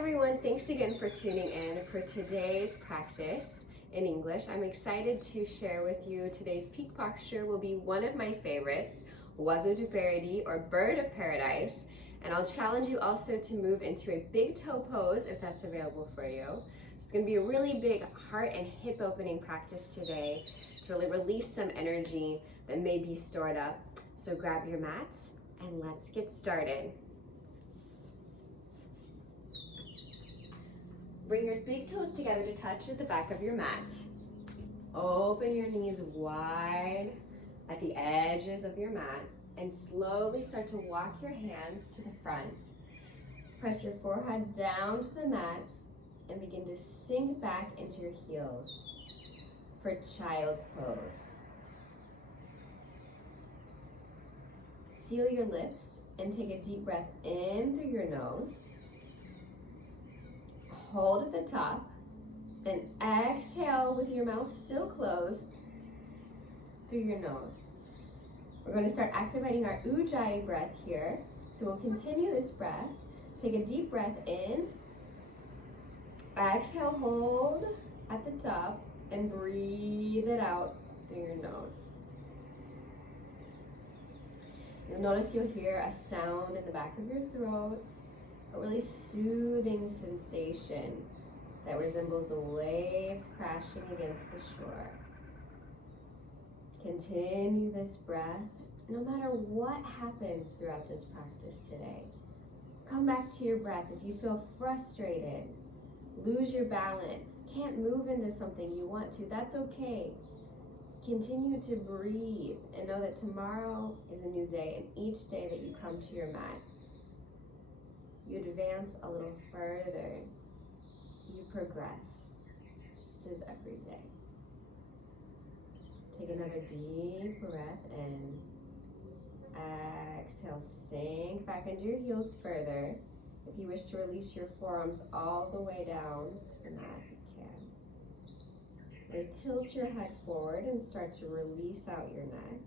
everyone, thanks again for tuning in for today's practice in English. I'm excited to share with you today's peak posture will be one of my favorites, Oiseau du Paradis or Bird of Paradise. And I'll challenge you also to move into a big toe pose if that's available for you. It's going to be a really big heart and hip opening practice today to really release some energy that may be stored up. So grab your mats and let's get started. Bring your big toes together to touch at the back of your mat. Open your knees wide at the edges of your mat and slowly start to walk your hands to the front. Press your forehead down to the mat and begin to sink back into your heels for child's pose. Seal your lips and take a deep breath in through your nose. Hold at the top and exhale with your mouth still closed through your nose. We're going to start activating our Ujjayi breath here. So we'll continue this breath. Take a deep breath in. Exhale, hold at the top and breathe it out through your nose. You'll notice you'll hear a sound in the back of your throat, a really soothing sensation that resembles the waves crashing against the shore. Continue this breath, no matter what happens throughout this practice today. Come back to your breath. If you feel frustrated, lose your balance, can't move into something you want to, that's okay. Continue to breathe and know that tomorrow is a new day, and each day that you come to your mat, you advance a little further, you progress, just as every day. Take another deep breath in. Exhale, sink back into your heels further. If you wish to release your forearms all the way down to the mat, you can. Then tilt your head forward and start to release out your neck.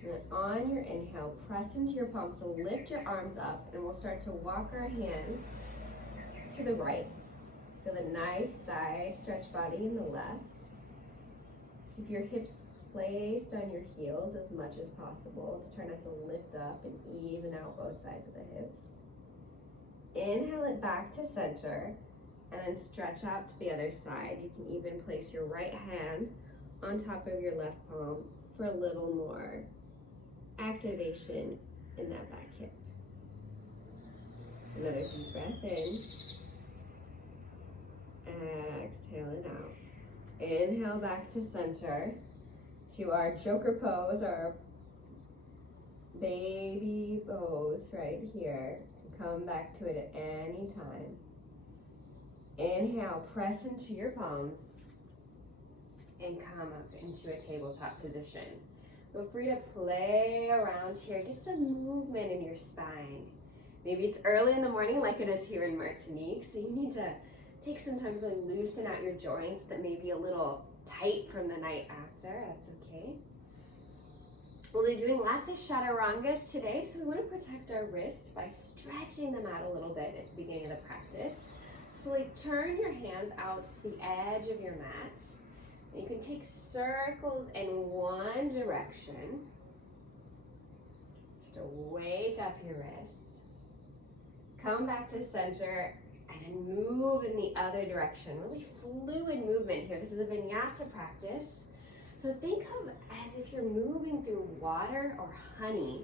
And then on your inhale, press into your palms, so lift your arms up, and we'll start to walk our hands to the right. Feel a nice side stretch body in the left. Keep your hips placed on your heels as much as possible. Just try not to lift up and even out both sides of the hips. Inhale it back to center, and then stretch out to the other side. You can even place your right hand on top of your left palm for a little more activation in that back hip. Another deep breath in. Exhale it out. Inhale back to center to our joker pose, our baby pose right here. Come back to it at any time. Inhale, press into your palms and come up into a tabletop position. Feel free to play around here. Get some movement in your spine. Maybe it's early in the morning like it is here in Martinique, so you need to take some time to really loosen out your joints that may be a little tight from the night after. That's okay. We'll be doing lots of chaturangas today, so we want to protect our wrist by stretching them out a little bit at the beginning of the practice. So turn your hands out to the edge of your mat. And you can take circles in one direction. Just to wake up your wrist. Come back to center and then move in the other direction. Really fluid movement here. This is a vinyasa practice. So think of as if you're moving through water or honey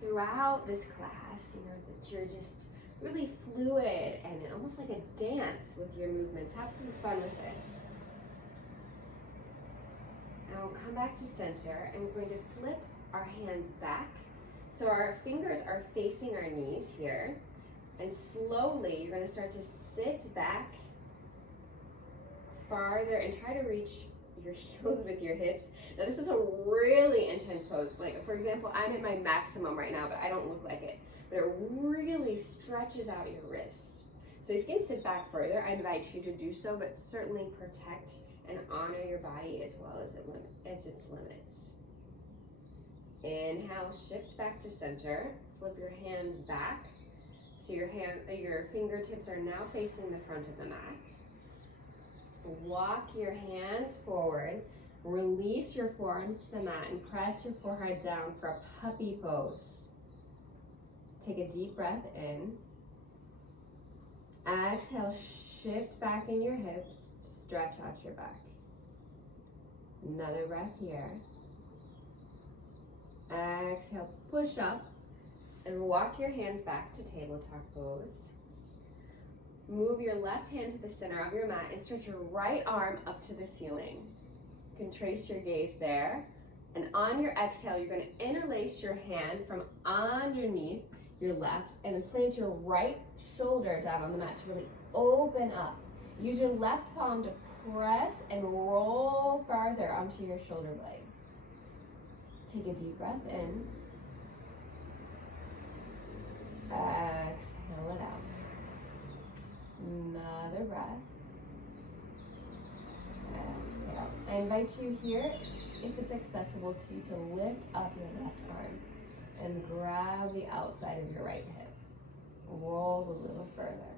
throughout this class, that you're just really fluid and almost like a dance with your movements. Have some fun with this. Now we'll come back to center and we're going to flip our hands back. So our fingers are facing our knees here. And slowly you're going to start to sit back farther and try to reach your heels with your hips. Now this is a really intense pose. Like for example, I'm at my maximum right now, but I don't look like it. But it really stretches out your wrist. So if you can sit back further, I invite you to do so, but certainly protect and honor your body as well as its limits. Inhale, shift back to center. Flip your hands back. So your fingertips are now facing the front of the mat. So walk your hands forward, release your forearms to the mat, and press your forehead down for a puppy pose. Take a deep breath in. Exhale, shift back in your hips to stretch out your back. Another breath here. Exhale, push up and walk your hands back to tabletop pose. Move your left hand to the center of your mat and stretch your right arm up to the ceiling. You can trace your gaze there. And on your exhale, you're going to interlace your hand from underneath your left and plant your right shoulder down on the mat to really open up. Use your left palm to press and roll farther onto your shoulder blade. Take a deep breath in. Exhale it out. Another breath. Exhale. I invite you here, if it's accessible to you, to lift up your left arm and grab the outside of your right hip. Roll a little further.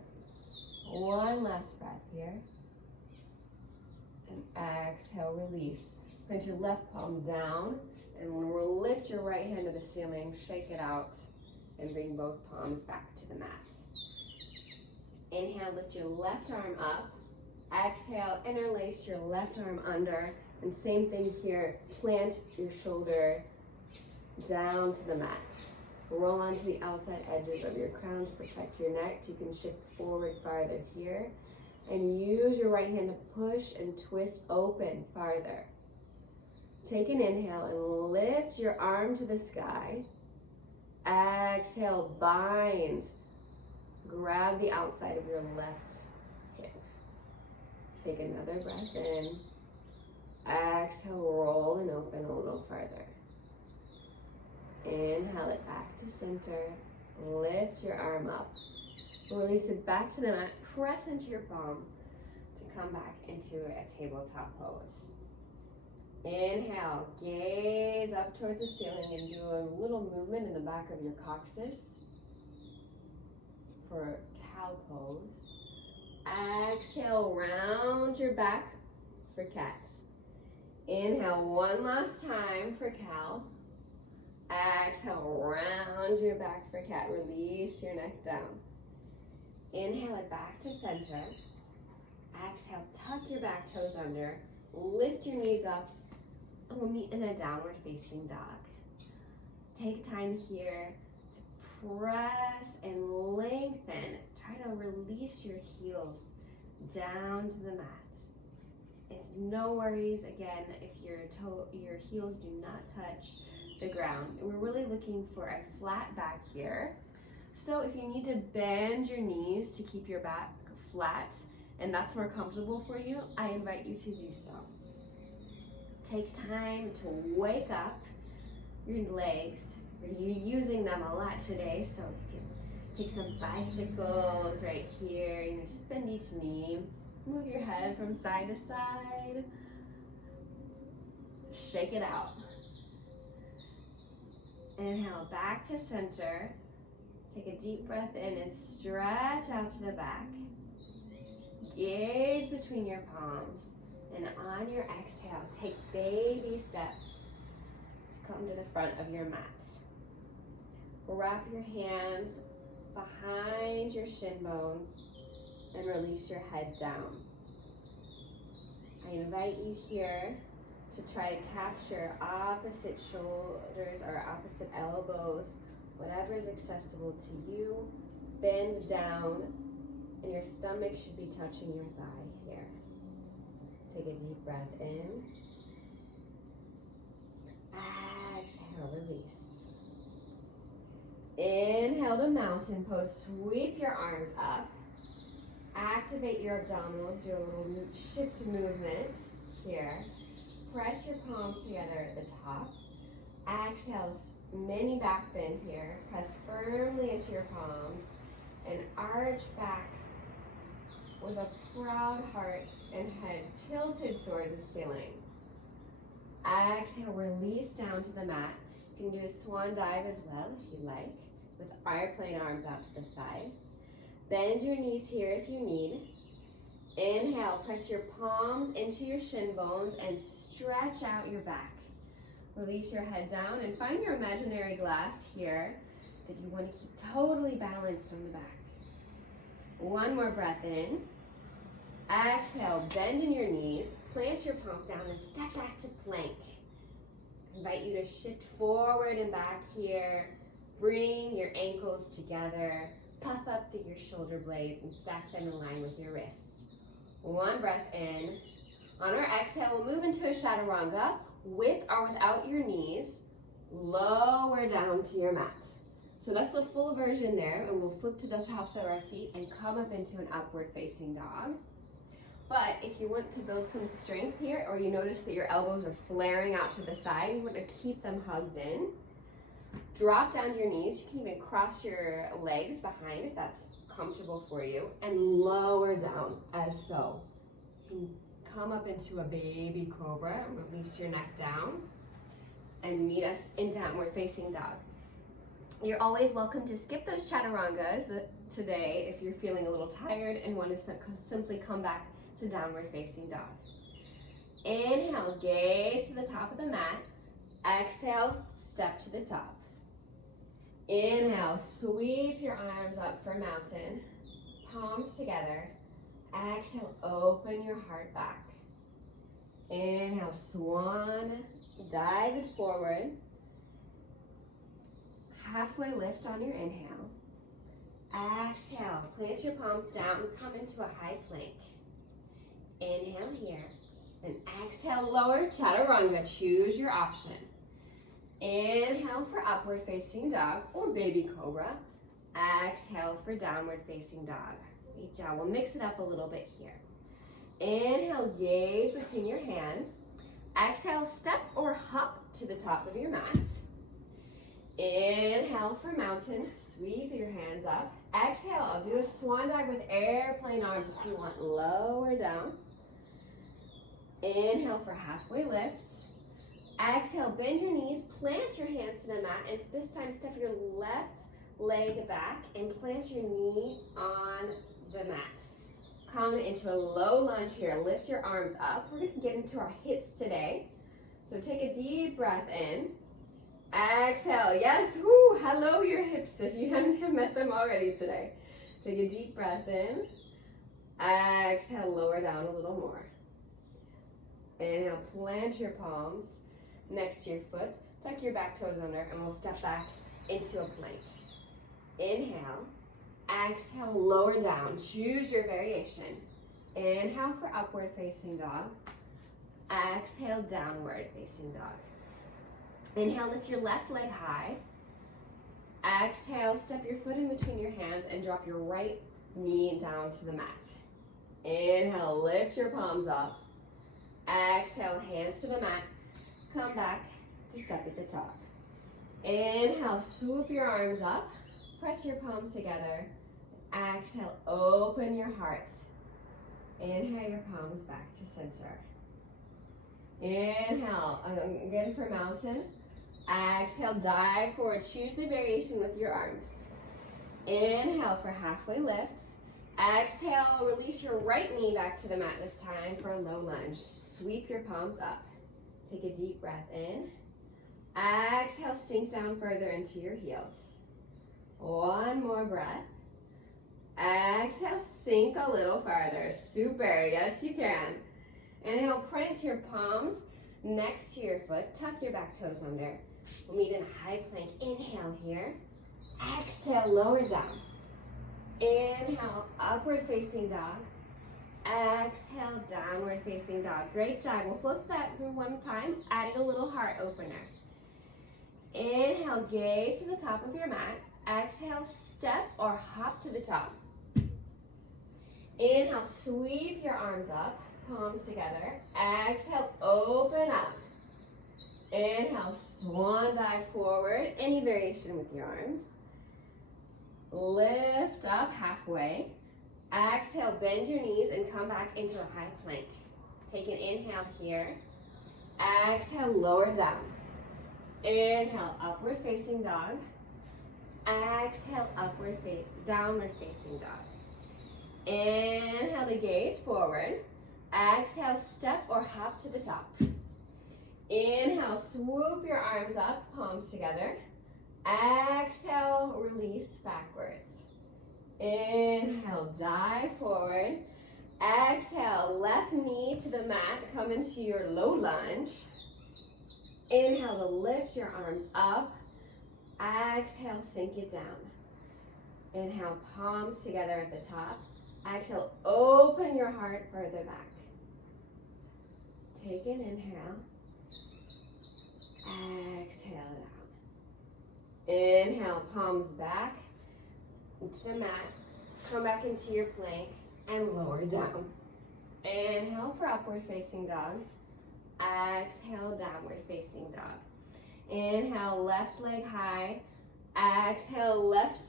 One last breath here. And exhale, release. Plant your left palm down and we'll lift your right hand to the ceiling, shake it out, and bring both palms back to the mat. Inhale, lift your left arm up. Exhale, interlace your left arm under. And same thing here, plant your shoulder down to the mat. Roll onto the outside edges of your crown to protect your neck. You can shift forward farther here. And use your right hand to push and twist open farther. Take an inhale and lift your arm to the sky. Exhale, bind. Grab the outside of your left hip. Take another breath in. Exhale, roll and open a little farther. Inhale it back to center. Lift your arm up. Release it back to the mat. Press into your palm to come back into a tabletop pose. Inhale, gaze up towards the ceiling and do a little movement in the back of your coccyx for cow pose. Exhale, round your back for cat. Inhale one last time for cow. Exhale, round your back for cat. Release your neck down. Inhale it back to center. Exhale, tuck your back toes under. Lift your knees up. And we'll meet in a downward facing dog. Take time here to press and lengthen. Try to release your heels down to the mat. It's no worries, again, if your heels do not touch the ground. And we're really looking for a flat back here. So if you need to bend your knees to keep your back flat, and that's more comfortable for you, I invite you to do so. Take time to wake up your legs. You're using them a lot today, so you can take some bicycles right here. Just bend each knee. Move your head from side to side. Shake it out. Inhale back to center. Take a deep breath in and stretch out to the back. Gaze between your palms. And on your exhale, take baby steps to come to the front of your mat. Wrap your hands behind your shin bones and release your head down. I invite you here to try to capture opposite shoulders or opposite elbows, whatever is accessible to you. Bend down, and your stomach should be touching your thigh here. Take a deep breath in. Exhale, release. Inhale to mountain pose. Sweep your arms up. Activate your abdominals. Do a little shift movement here. Press your palms together at the top. Exhale, mini back bend here. Press firmly into your palms and arch back with a proud heart and head tilted towards the ceiling. Exhale, release down to the mat. You can do a swan dive as well if you like. with airplane arms out to the side. Bend your knees here if you need. Inhale, press your palms into your shin bones and stretch out your back. Release your head down and find your imaginary glass here that you want to keep totally balanced on the back. One more breath in. Exhale, bend in your knees, plant your palms down and step back to plank. I invite you to shift forward and back here. Bring your ankles together. Puff up through your shoulder blades and stack them in line with your wrist. One breath in. On our exhale, we'll move into a chaturanga with or without your knees. Lower down to your mat. So that's the full version there, and we'll flip to the tops of our feet and come up into an upward facing dog. But if you want to build some strength here, or you notice that your elbows are flaring out to the side, you want to keep them hugged in. Drop down to your knees. You can even cross your legs behind if that's comfortable for you, and lower down as so. You can come up into a baby cobra, release your neck down, and meet us in downward facing dog. You're always welcome to skip those chaturangas today if you're feeling a little tired and want to simply come back to downward facing dog. Inhale, gaze to the top of the mat. Exhale, step to the top. Inhale, sweep your arms up for mountain, palms together. Exhale, open your heart back. Inhale, swan, dive it forward. Halfway lift on your inhale. Exhale, plant your palms down and come into a high plank. Inhale here, and exhale, lower chaturanga. Choose your option. Inhale for upward facing dog or baby cobra. Exhale for downward facing dog. Great job. We'll mix it up a little bit here. Inhale, gaze between your hands. Exhale, step or hop to the top of your mat. Inhale for mountain, sweep your hands up. Exhale, do a swan dive with airplane arms if you want, lower down. Inhale for halfway lift. Exhale, bend your knees, plant your hands to the mat, and this time step your left leg back and plant your knee on the mat. Come into a low lunge here, lift your arms up. We're gonna get into our hits today. So take a deep breath in. Exhale, yes, whoo, hello your hips if you haven't met them already today. Take a deep breath in. Exhale, lower down a little more. Inhale, plant your palms next to your foot. Tuck your back toes under and we'll step back into a plank. Inhale, exhale, lower down. Choose your variation. Inhale for upward facing dog. Exhale, downward facing dog. Inhale, lift your left leg high. Exhale, step your foot in between your hands and drop your right knee down to the mat. Inhale, lift your palms up. Exhale, hands to the mat. Come back to step at the top. Inhale, swoop your arms up. Press your palms together. Exhale, open your heart. Inhale your palms back to center. Inhale, again for mountain. Exhale, dive forward. Choose the variation with your arms. Inhale for halfway lift. Exhale, release your right knee back to the mat this time for a low lunge. Sweep your palms up. Take a deep breath in. Exhale, sink down further into your heels. One more breath. Exhale, sink a little farther. Super, yes you can. Inhale, print your palms next to your foot. Tuck your back toes under. We'll meet in a high plank. Inhale here. Exhale, lower down. Inhale, upward facing dog. Exhale, downward facing dog. Great job. We'll flip that through one time, adding a little heart opener. Inhale, gaze to the top of your mat. Exhale, step or hop to the top. Inhale, sweep your arms up, palms together. Exhale, open up. Inhale, swan dive forward. Any variation with your arms. Lift up halfway. Exhale, bend your knees and come back into a high plank. Take an inhale here. Exhale, lower down. Inhale, upward facing dog. Exhale, downward facing dog. Inhale to gaze forward. Exhale, step or hop to the top. Inhale, swoop your arms up, palms together. Exhale, release backwards. Inhale, dive forward. Exhale, left knee to the mat, come into your low lunge. Inhale to lift your arms up. Exhale, sink it down. Inhale, palms together at the top. Exhale, open your heart further back. Take an inhale. Exhale it out. Inhale, palms back to the mat. Come back into your plank and lower down. Inhale for upward facing dog. Exhale, downward facing dog. Inhale, left leg high. Exhale, left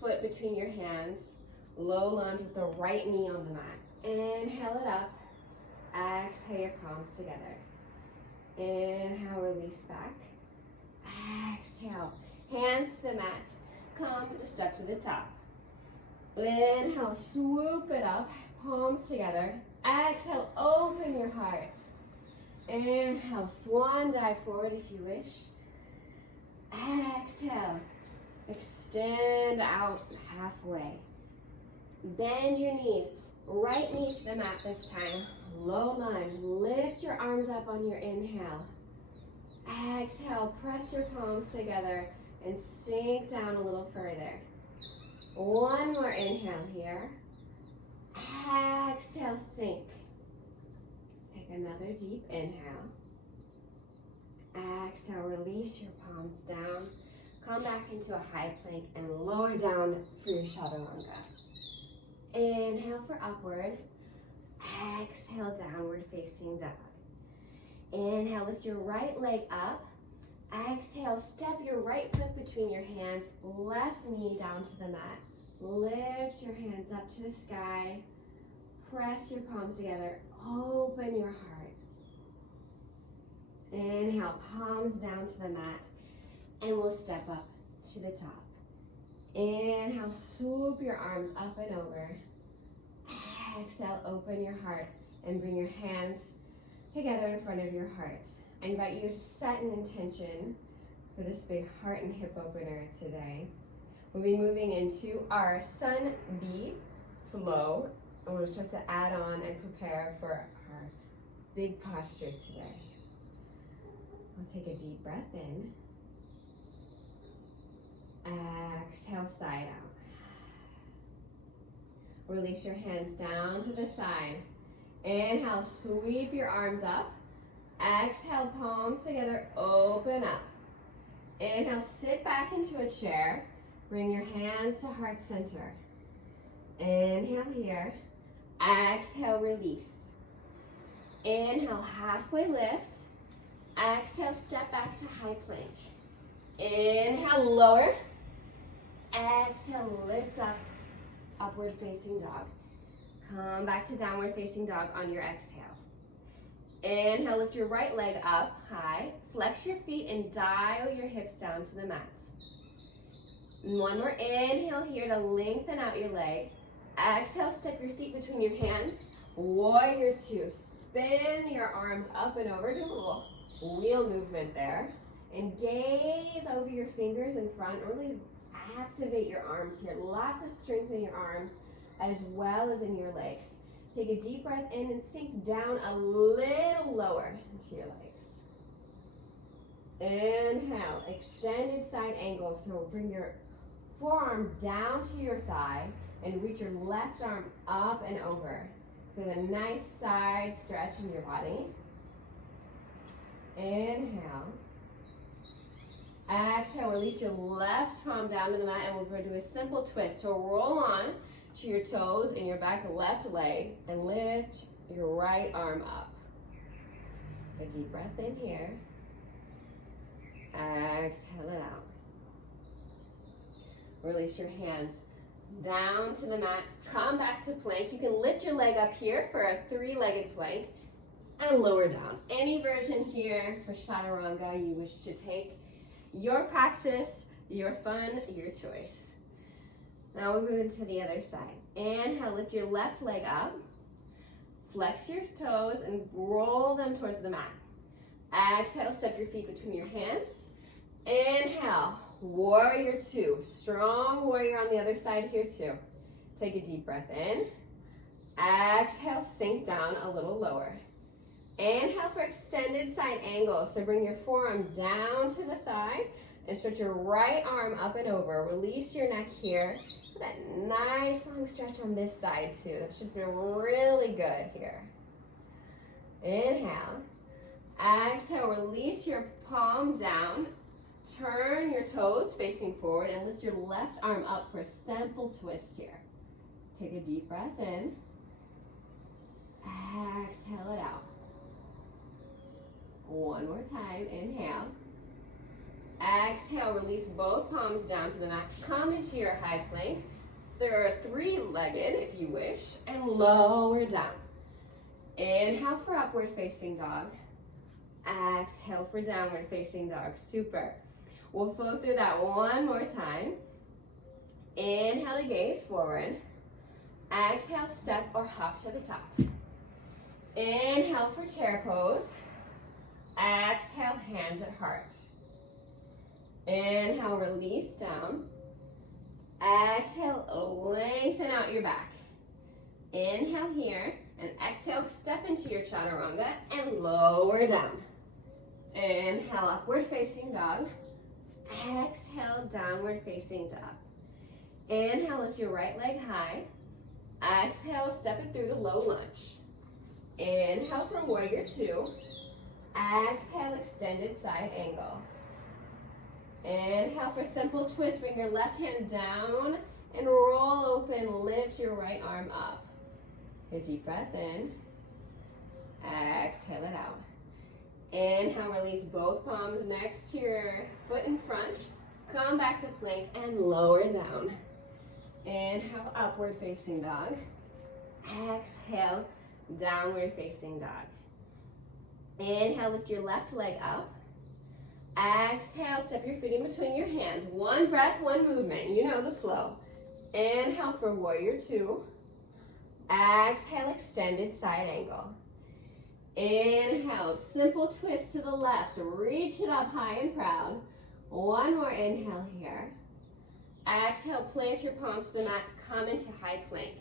foot between your hands. Low lunge with the right knee on the mat. Inhale it up. Exhale your palms together. Inhale, release back. Exhale, hands to the mat. Come to step to the top. Inhale, swoop it up. Palms together. Exhale, open your heart. Inhale, swan dive forward if you wish. Exhale, extend out halfway. Bend your knees, right knee to the mat this time. Low lunge, lift your arms up on your inhale. Exhale, press your palms together and sink down a little further. One more inhale here. Exhale, sink. Take another deep inhale. Exhale, release your palms down. Come back into a high plank and lower down for your chaturanga. Inhale for upward. Exhale, downward facing dog. Inhale, lift your right leg up. Exhale, step your right foot between your hands. Left knee down to the mat. Lift your hands up to the sky. Press your palms together. Open your heart. Inhale, palms down to the mat. And we'll step up to the top. Inhale, swoop your arms up and over. Exhale, open your heart and bring your hands together in front of your heart. I invite you to set an intention for this big heart and hip opener today. We'll be moving into our Sun B flow, and we'll start to add on and prepare for our big posture today. We'll take a deep breath in. Exhale, side out. Release your hands down to the side. Inhale, sweep your arms up. Exhale, palms together, open up. Inhale, sit back into a chair. Bring your hands to heart center. Inhale here. Exhale, release. Inhale, halfway lift. Exhale, step back to high plank. Inhale, lower. Exhale, lift up, upward facing dog. Come back to downward facing dog on your exhale. Inhale, lift your right leg up high. Flex your feet and dial your hips down to the mat. One more inhale here to lengthen out your leg. Exhale, step your feet between your hands. Warrior two. Spin your arms up and over. Do a little wheel movement there. And gaze over your fingers in front. Really activate your arms here. Lots of strength in your arms as well as in your legs. Take a deep breath in and sink down a little lower into your legs. Inhale, extended side angle. So bring your forearm down to your thigh and reach your left arm up and over. Feel a nice side stretch in your body. Inhale. Exhale, release your left palm down to the mat and we'll do a simple twist. So roll on to your toes in your back left leg and lift your right arm up. A deep breath in here. Exhale it out. Release your hands down to the mat. Come back to plank. You can lift your leg up here for a three-legged plank and lower down. Any version here for chaturanga you wish to take. Your practice, Your fun, your choice. Now we'll move into the other side. Inhale, lift your left leg up. Flex your toes and roll them towards the mat. Exhale, step your feet between your hands. Inhale, warrior two. Strong warrior on the other side here too. Take a deep breath in. Exhale, sink down a little lower. Inhale for extended side angle. So bring your forearm down to the thigh and stretch your right arm up and over. Release your neck here. That nice long stretch on this side too. That should feel really good here. Inhale. Exhale, release your palm down. Turn your toes facing forward and lift your left arm up for a simple twist here. Take a deep breath in. Exhale it out. One more time. Inhale. Exhale, release both palms down to the mat. Come into your high plank. There are three-legged if you wish, and lower down. Inhale for upward facing dog. Exhale for downward facing dog. Super. We'll flow through that one more time. Inhale to gaze forward. Exhale, step or hop to the top. Inhale for chair pose. Exhale, hands at heart. Inhale, release down. Exhale, lengthen out your back. Inhale here, and exhale, step into your chaturanga and lower down. Inhale, upward facing dog. Exhale, downward facing dog. Inhale, lift your right leg high. Exhale, step it through to low lunge. Inhale for warrior two. Exhale, extended side angle. Inhale for simple twist. Bring your left hand down and roll open. Lift your right arm up. A deep breath in. Exhale it out. Inhale, release both palms next to your foot in front. Come back to plank and lower down. Inhale, upward facing dog. Exhale, downward facing dog. Inhale, lift your left leg up. Exhale, step your feet in between your hands. One breath, one movement. You know the flow. Inhale for warrior two. Exhale, extended side angle. Inhale, simple twist to the left. Reach it up high and proud. One more inhale here. Exhale, plant your palms to the mat. Come into high plank.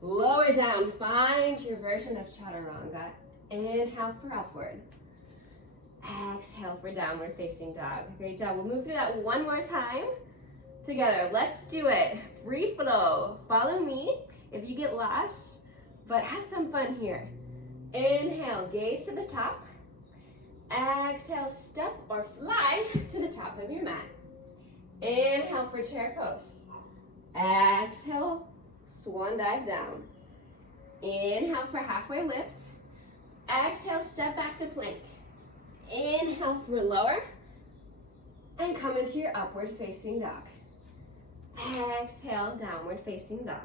Lower down, find your version of chaturanga. Inhale for upward. Exhale for downward facing dog. Great job. We'll move through that one more time together. Let's do it. Free flow. Follow me if you get lost, but have some fun here. Inhale, gaze to the top. Exhale, step or fly to the top of your mat. Inhale for chair pose. Exhale, swan dive down. Inhale for halfway lift. Exhale, step back to plank. Inhale for lower. And come into your upward facing dog. Exhale, downward facing dog.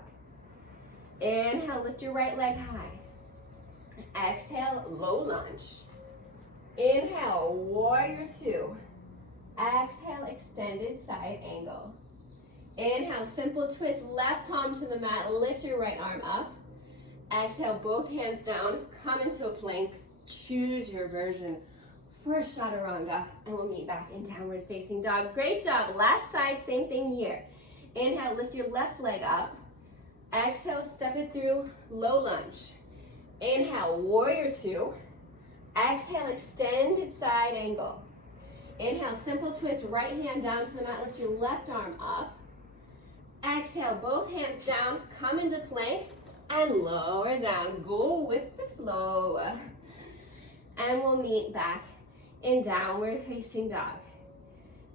Inhale, lift your right leg high. Exhale, low lunge. Inhale, warrior two. Exhale, extended side angle. Inhale, simple twist, left palm to the mat, lift your right arm up. Exhale, both hands down, come into a plank. Choose your version for a chaturanga, and we'll meet back in downward facing dog. Great job. Last side, same thing here. Inhale, lift your left leg up. Exhale, step it through, low lunge. Inhale, warrior two. Exhale, extended side angle. Inhale, simple twist, right hand down to the mat, lift your left arm up. Exhale, both hands down, come into plank, and lower down. Go with the flow. And we'll meet back in downward facing dog.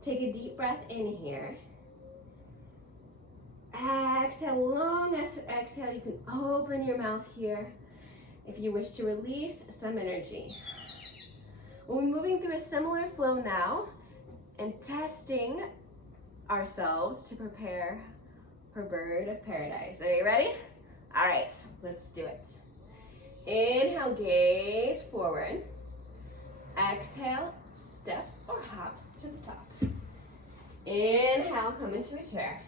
Take a deep breath in here. Exhale, long exhale. You can open your mouth here if you wish to release some energy. We'll be moving through a similar flow now and testing ourselves to prepare for bird of paradise. Are you ready? All right, let's do it. Inhale, gaze forward. Exhale, step or hop to the top. Inhale, come into a chair.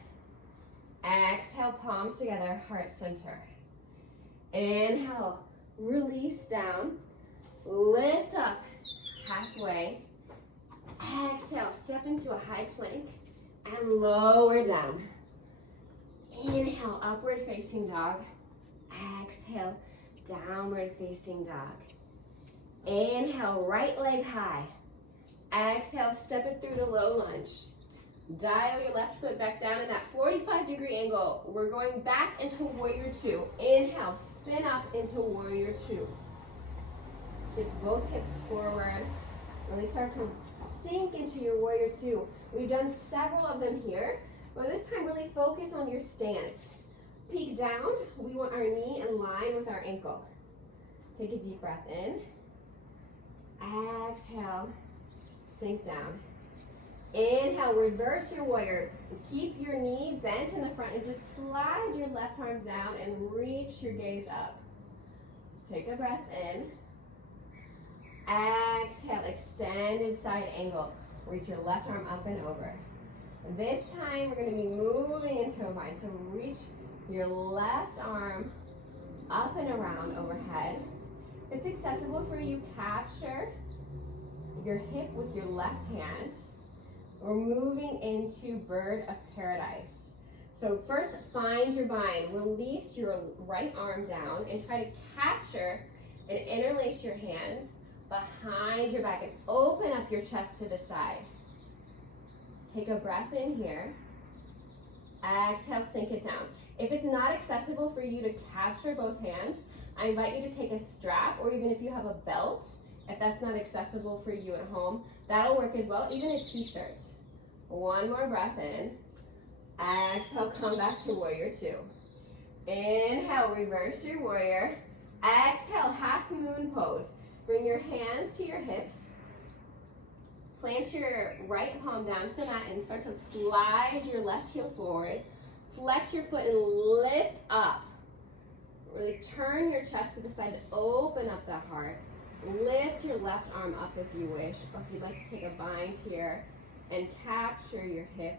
Exhale, palms together, heart center. Inhale, release down. Lift up halfway. Exhale, step into a high plank and lower down. Inhale, upward facing dog. Exhale, downward facing dog. Inhale, right leg high. Exhale, step it through to low lunge. Dial your left foot back down in that 45-degree angle. We're going back into warrior two. Inhale, spin up into warrior two. Shift both hips forward. Really start to sink into your warrior two. We've done several of them here, but this time really focus on your stance. Peek down. We want our knee in line with our ankle. Take a deep breath in. Exhale, sink down. Inhale, reverse your warrior. Keep your knee bent in the front and just slide your left arm down and reach your gaze up. Take a breath in. Exhale, extended side angle. Reach your left arm up and over. This time we're going to be moving into a bind. So reach your left arm up and around overhead. If it's accessible for you, capture your hip with your left hand. We're moving into bird of paradise. So first, find your bind. Release your right arm down and try to capture and interlace your hands behind your back and open up your chest to the side. Take a breath in here. Exhale, sink it down. If it's not accessible for you to capture both hands, I invite you to take a strap, or even if you have a belt, if that's not accessible for you at home, that'll work as well, even a t-shirt. One more breath in. Exhale, come back to warrior two. Inhale, reverse your warrior. Exhale, half moon pose. Bring your hands to your hips. Plant your right palm down to the mat and start to slide your left heel forward. Flex your foot and lift up. Really turn your chest to the side to open up the heart. Lift your left arm up if you wish, or if you'd like to take a bind here and capture your hip,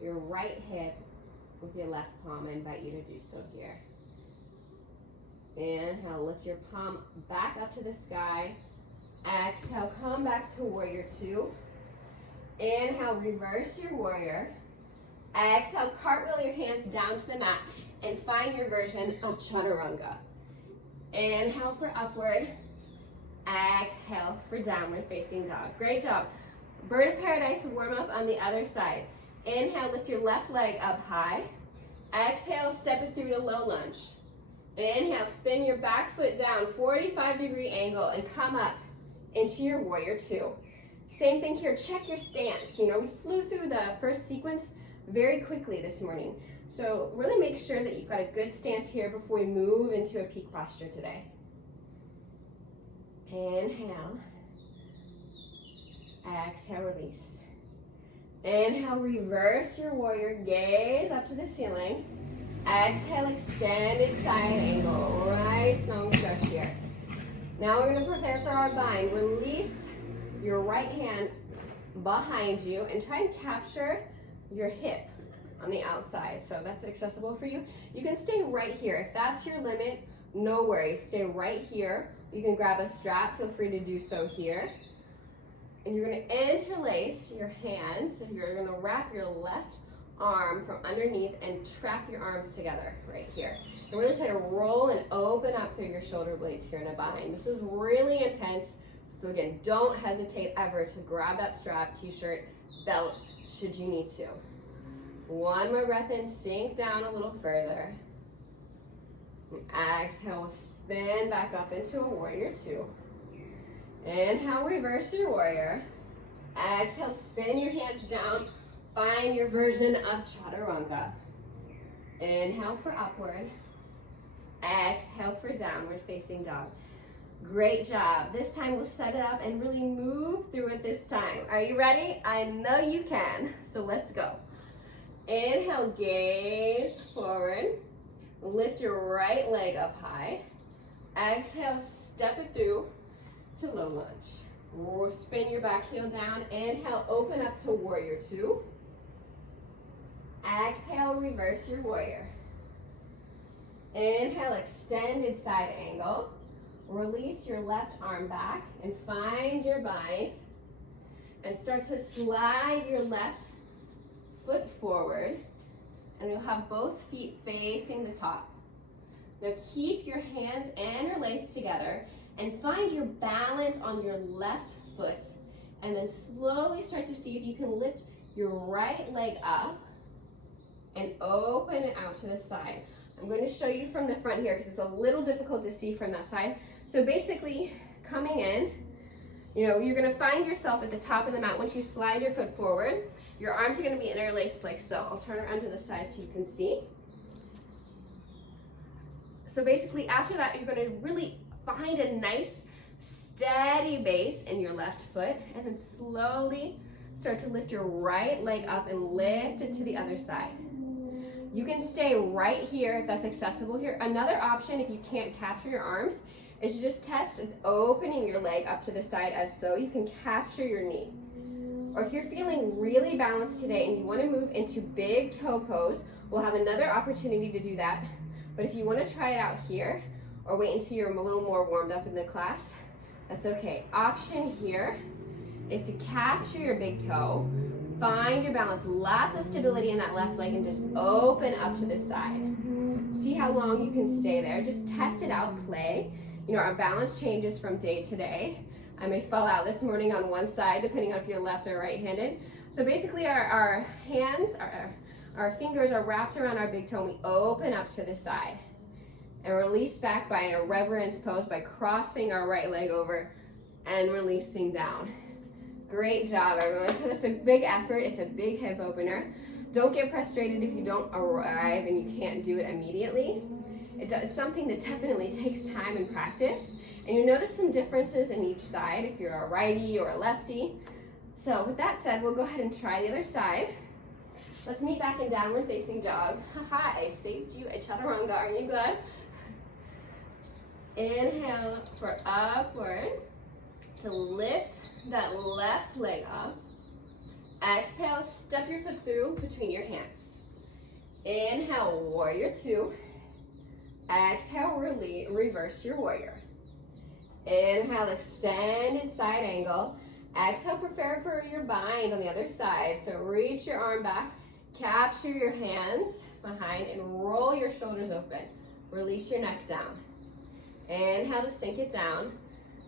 your right hip with your left palm. I invite you to do so here. Inhale, lift your palm back up to the sky. Exhale, come back to warrior two. Inhale, reverse your warrior. Exhale, cartwheel your hands down to the mat and find your version of chaturanga. Inhale for upward. Exhale for downward facing dog. Great job. Bird of paradise, warm up on the other side. Inhale, lift your left leg up high. Exhale, step it through to low lunge. Inhale, spin your back foot down, 45-degree angle, and come up into your warrior two. Same thing here, check your stance. You know, we flew through the first sequence very quickly this morning. So really make sure that you've got a good stance here before we move into a peak posture today. Inhale. Exhale, release. Inhale, reverse your warrior, gaze up to the ceiling. Exhale, extended side angle, nice long stretch here. Now we're going to prepare for our bind. Release your right hand behind you and try and capture your hip on the outside. So that's accessible for you. You can stay right here. If that's your limit, no worries. Stay right here. You can grab a strap. Feel free to do so here. And you're going to interlace your hands. And you're going to wrap your left arm from underneath and trap your arms together right here. And really try to roll and open up through your shoulder blades here in a bind. This is really intense. So again, don't hesitate ever to grab that strap, t-shirt, belt, should you need to. One more breath in, sink down a little further. Exhale, spin back up into a warrior two. Inhale, reverse your warrior. Exhale, spin your hands down. Find your version of chaturanga. Inhale for upward. Exhale for downward facing dog. Great job. This time we'll set it up and really move through it this time. Are you ready? I know you can. So let's go. Inhale, gaze forward. Lift your right leg up high. Exhale, step it through to low lunge. Spin your back heel down. Inhale, open up to warrior two. Exhale, reverse your warrior. Inhale, extended side angle. Release your left arm back and find your bind. And start to slide your left foot forward. And you'll have both feet facing the top. Now keep your hands interlaced together and find your balance on your left foot. And then slowly start to see if you can lift your right leg up and open it out to the side. I'm going to show you from the front here because it's a little difficult to see from that side. So basically, coming in, you're going to find yourself at the top of the mat. Once you slide your foot forward, your arms are going to be interlaced like so. I'll turn around to the side so you can see. So basically, after that, you're going to really find a nice, steady base in your left foot, and then slowly start to lift your right leg up and lift it to the other side. You can stay right here if that's accessible here. Another option, if you can't capture your arms, is to just test opening your leg up to the side as so. You can capture your knee. Or if you're feeling really balanced today and you want to move into big toe pose, we'll have another opportunity to do that. But if you want to try it out here, or wait until you're a little more warmed up in the class, that's okay. Option here is to capture your big toe, find your balance, lots of stability in that left leg, and just open up to the side. See how long you can stay there. Just test it out, play. Our balance changes from day to day. I may fall out this morning on one side, depending on if you're left or right-handed. So basically our hands, our fingers are wrapped around our big toe, and we open up to the side. And release back by a reverence pose by crossing our right leg over and releasing down. Great job, everyone. So that's a big effort. It's a big hip opener. Don't get frustrated if you don't arrive and you can't do it immediately. It's something that definitely takes time and practice. And you notice some differences in each side if you're a righty or a lefty. So with that said, we'll go ahead and try the other side. Let's meet back in downward facing dog. Haha, I saved you a chaturanga. Are you good? Inhale for upward to lift that left leg up. Exhale, step your foot through between your hands. Inhale, warrior two. Exhale, reverse your warrior. Inhale, extended side angle. Exhale, prepare for your bind on the other side. So reach your arm back, capture your hands behind, and roll your shoulders open. Release your neck down. Inhale to sink it down.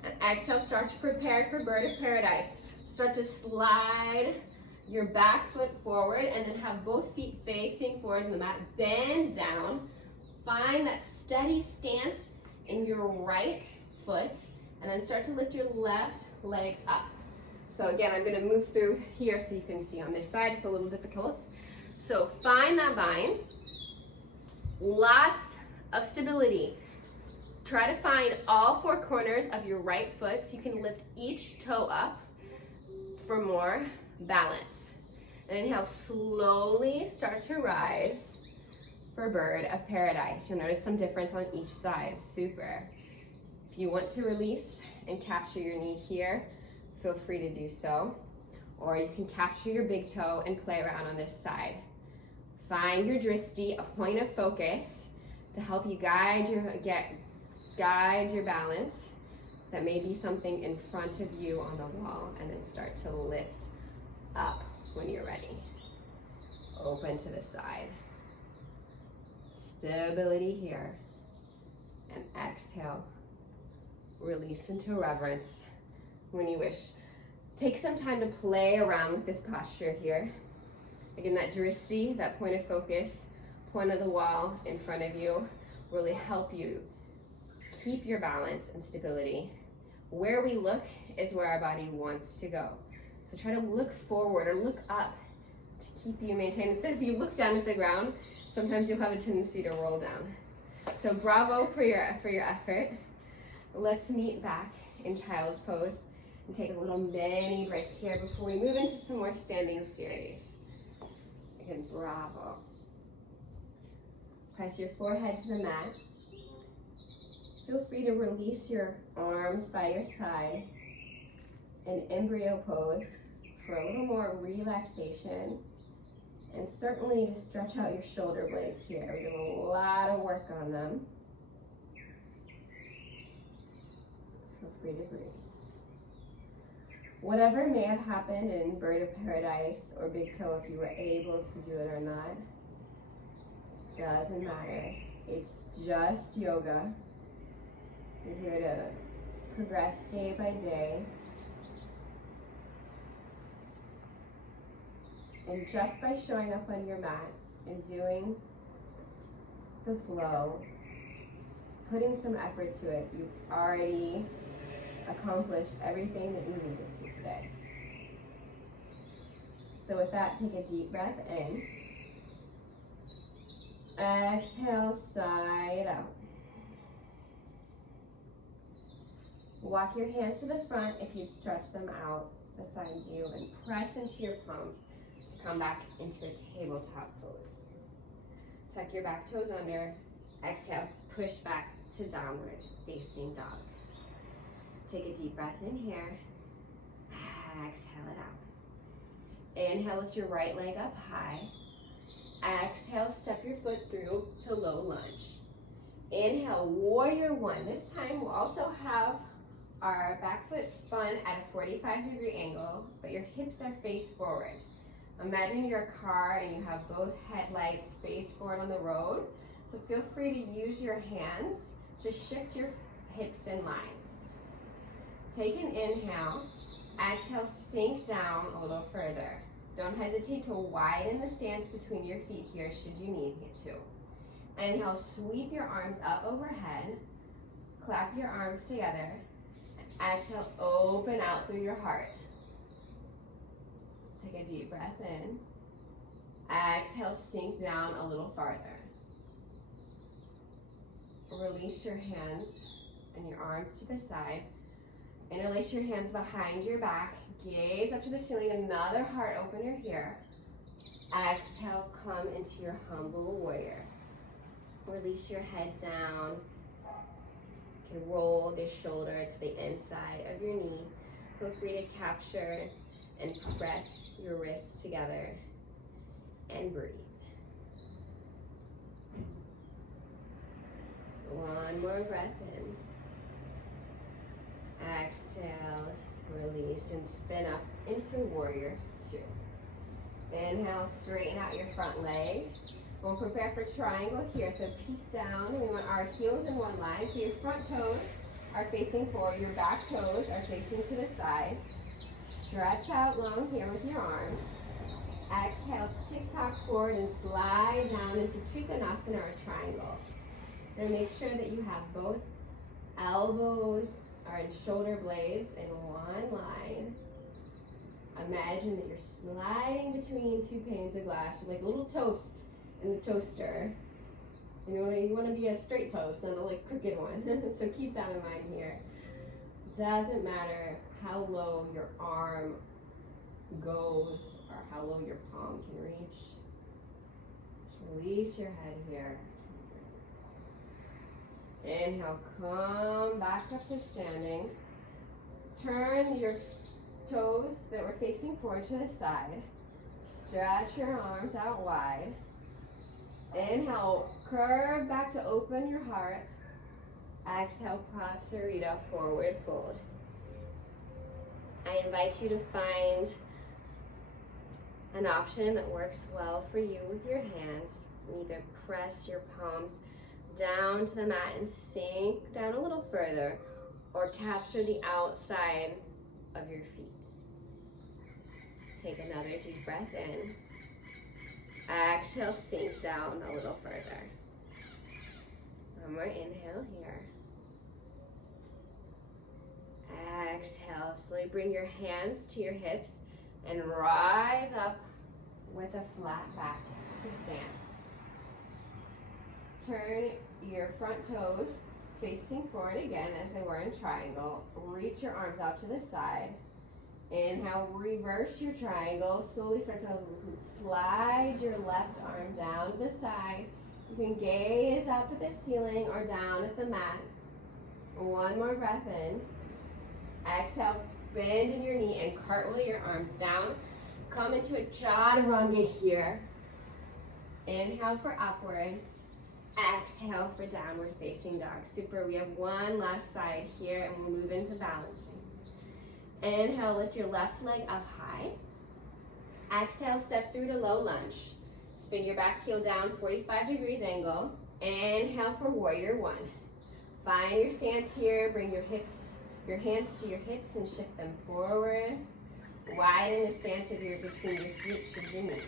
And exhale, start to prepare for bird of paradise. Start to slide your back foot forward and then have both feet facing forward in the mat. Bend down. Find that steady stance in your right foot. And then start to lift your left leg up. So again, I'm going to move through here so you can see on this side. It's a little difficult. So find that bind. Lots of stability. Try to find all four corners of your right foot so you can lift each toe up for more balance. And inhale, slowly start to rise for bird of paradise. You'll notice some difference on each side. Super. If you want to release and capture your knee here, feel free to do so. Or you can capture your big toe and play around on this side. Find your dristi, a point of focus to help you guide your balance. That may be something in front of you on the wall, and then start to lift up when you're ready. Open to the side. Stability here. And exhale. Release into reverence when you wish. Take some time to play around with this posture here. Again, that dristi, that point of focus, point of the wall in front of you, really help you keep your balance and stability. Where we look is where our body wants to go. So try to look forward or look up to keep you maintained. Instead, if you look down at the ground, sometimes you'll have a tendency to roll down. So bravo for your effort. Let's meet back in child's pose and take a little mini break here before we move into some more standing series. Again, bravo. Press your forehead to the mat. Feel free to release your arms by your side an embryo pose for a little more relaxation, and certainly to stretch out your shoulder blades here. We're doing a lot of work on them. Feel free to breathe. Whatever may have happened in Bird of Paradise or Big Toe, if you were able to do it or not, doesn't matter. It's just yoga. You're here to progress day by day. And just by showing up on your mat and doing the flow, putting some effort to it, you've already accomplished everything that you needed to today. So with that, take a deep breath in. Exhale, side out. Walk your hands to the front if you'd stretch them out beside you, and press into your palms to come back into a tabletop pose. Tuck your back toes under. Exhale, push back to downward facing dog. Take a deep breath in here. Exhale it out. Inhale, lift your right leg up high. Exhale, step your foot through to low lunge. Inhale, warrior one. This time we'll also have our back foot spun at a 45-degree angle, but your hips are face forward. Imagine you're a car and you have both headlights face forward on the road. So feel free to use your hands to shift your hips in line. Take an inhale. Exhale, sink down a little further. Don't hesitate to widen the stance between your feet here should you need to. Inhale, sweep your arms up overhead. Clap your arms together. Exhale, open out through your heart. Take a deep breath in. Exhale, sink down a little farther. Release your hands and your arms to the side. Interlace your hands behind your back. Gaze up to the ceiling. Another heart opener here. Exhale, come into your humble warrior. Release your head down. You can roll the shoulder to the inside of your knee. Feel free to capture and press your wrists together and breathe. One more breath in. Exhale, release, and spin up into warrior two. Inhale, straighten out your front leg. We'll prepare for triangle here, so peek down. We want our heels in one line, so your front toes are facing forward, your back toes are facing to the side. Stretch out long here with your arms. Exhale, tick-tock forward and slide down into Trikonasana or triangle. And make sure that you have both elbows or shoulder blades in one line. Imagine that you're sliding between two panes of glass. You're like a little toast in the toaster. And you want to be a straight toast, not a like crooked one. So keep that in mind here. Doesn't matter how low your arm goes or how low your palm can reach. Just release your head here. Inhale, come back up to standing. Turn your toes that were facing forward to the side. Stretch your arms out wide. Inhale, curve back to open your heart. Exhale, Prasarita, forward fold. I invite you to find an option that works well for you with your hands. Either press your palms down to the mat and sink down a little further, or capture the outside of your feet. Take another deep breath in. Exhale, sink down a little further. One more inhale here. Exhale, slowly bring your hands to your hips and rise up with a flat back to stand. Turn your front toes facing forward again as they were in triangle. Reach your arms out to the side. Inhale, reverse your triangle. Slowly start to slide your left arm down to the side. You can gaze up at the ceiling or down at the mat. One more breath in. Exhale, bend in your knee and cartwheel your arms down. Come into a chaturanga here. Inhale for upward. Exhale for downward facing dog. Super. We have one last side here and we'll move into balancing. Inhale, lift your left leg up high. Exhale, step through to low lunge. Spin your back heel down, 45 degrees angle. Inhale for warrior one. Find your stance here. Bring your hands to your hips and shift them forward. Widen the stance between your feet should you need.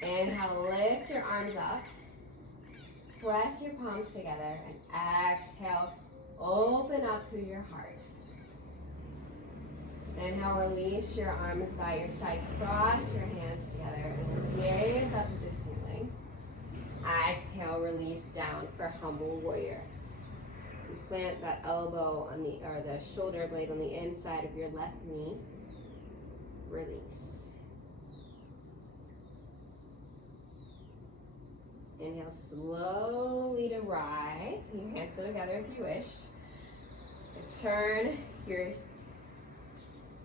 Inhale, lift your arms up. Press your palms together and exhale, open up through your heart. Inhale, release your arms by your side. Cross your hands together and gaze up at the ceiling. Exhale, release down for humble warrior. Plant that elbow on the shoulder blade on the inside of your left knee. Release. Inhale slowly to rise. Your hands still together if you wish. Turn your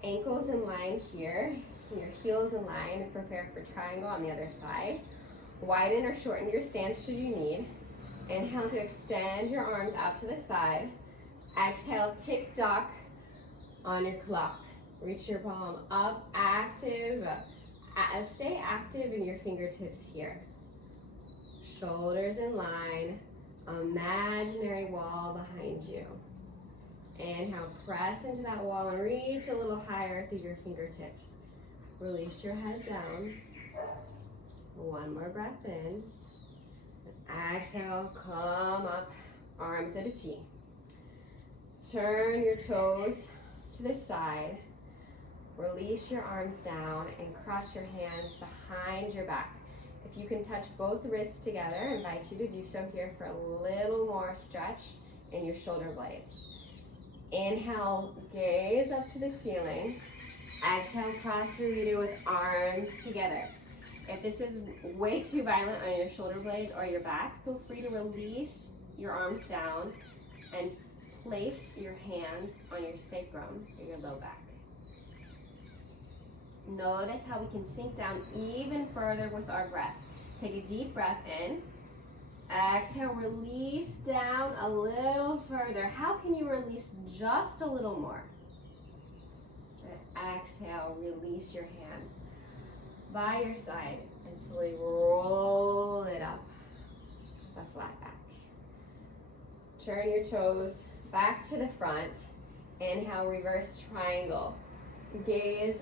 ankles in line here. Your heels in line. Prepare for triangle on the other side. Widen or shorten your stance should you need. Inhale to extend your arms out to the side. Exhale, tick-tock on your clock. Reach your palm up, active. Stay active in your fingertips here. Shoulders in line, imaginary wall behind you. Inhale, press into that wall and reach a little higher through your fingertips. Release your head down. One more breath in. Exhale, come up, arms at a T. Turn your toes to the side. Release your arms down and cross your hands behind your back. If you can touch both wrists together, I invite you to do so here for a little more stretch in your shoulder blades. Inhale, gaze up to the ceiling. Exhale, cross Surya with arms together. If this is way too violent on your shoulder blades or your back, feel free to release your arms down and place your hands on your sacrum or your low back. Notice how we can sink down even further with our breath. Take a deep breath in. Exhale, release down a little further. How can you release just a little more? Exhale, release your hands by your side and slowly roll it up a flat back. Turn your toes back to the front. Inhale, reverse triangle. Gaze